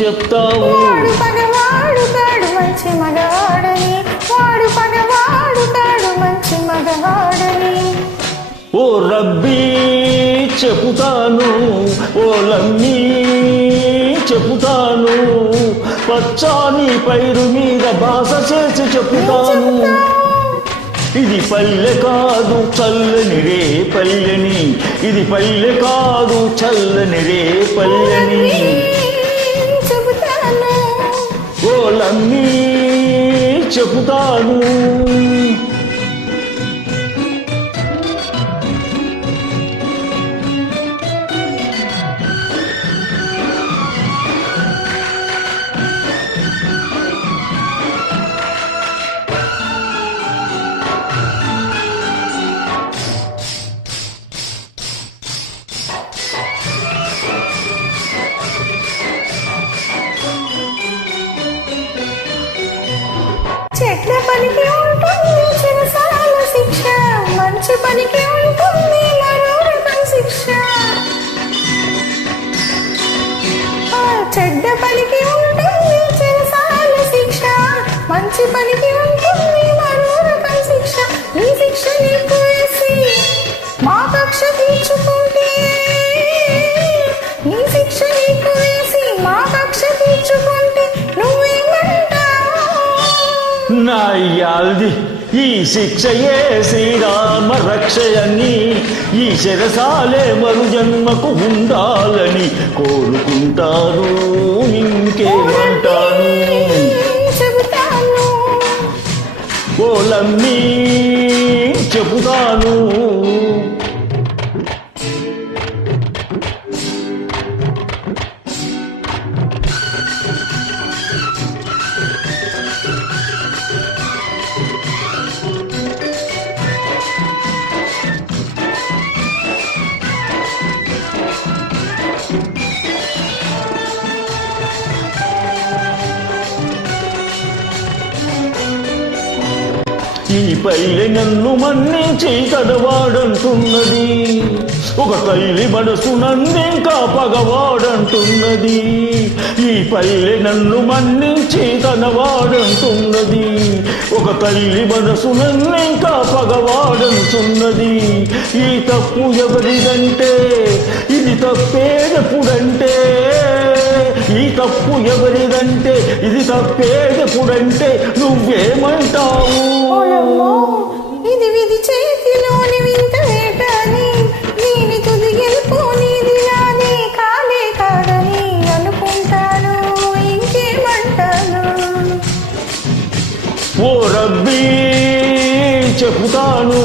చెప్తావు? వాడు పగవాడు కాడు మంచి మగవాడని, వాడు పగవాడు కాడు మంచి మగవాడని. ఓ రబ్బీ చెబుతాను, ఓ లమ్మీ చెబుతాను, పచ్చాని పైరు మీద బాస చేసి చెబుతాను. ఇది పల్లె కాదు చల్లని రే పల్లెని, ఇది పల్లె కాదు చల్లని రే పల్లెని. చెబుతాను ఓ లమ్మీ చెబుతాను. చెడ్డ పనికి ఉంటుంది చిరసాల శిక్ష, మంచి పనికి ఉంటుంది మరో రకం శిక్ష. చెడ్డ పనికి ఉంటుంది చిరసాల శిక్ష, మంచి పనికి ఉంటుంది మరో రకం శిక్ష. ఈ శిక్ష నీకు వేసి మా కక్ష తీర్చుకుంటే, ఈ శిక్ష నీకు వేసి మా కక్ష తీర్చుకుంటే నువ్వేమంటావు? నాయ్యాల్ది ఈ శిక్షయే శ్రీరామ రక్షయని, ఈ శిరసాలే మరు జన్మకు ఉండాలని కోరుకుంటాను. ఇంకేమంటాను? చెబుతాను ఓ లమ్మీ చెబుతాను. ఈ పల్లె నన్ను మన్నించి కడవాడంటున్నది, ఒక తల్లి మనసు నన్నింకా పగవాడంటున్నది. ఈ పల్లె నన్ను మన్నించి తనవాడంటున్నది, ఒక తల్లి మనసు నన్నింకా పగవాడంటున్నది. ఈ తప్పు ఎవరిదంటే, ఇది తప్పేదెప్పుడంటే, ఈ తప్పు ఎవరిదంటే, ఇది తప్పేదెప్పుడంటే నువ్వేమంటావు? ఓలమ్మో, ఇది విధి చేతిలోని వింత వేటని, దీని తుది గెలుపు నీది నాది కాలే కాదని అనుకుంటాను. ఇంకేమంటాను? ఓ రబ్బీ చెబుతాను,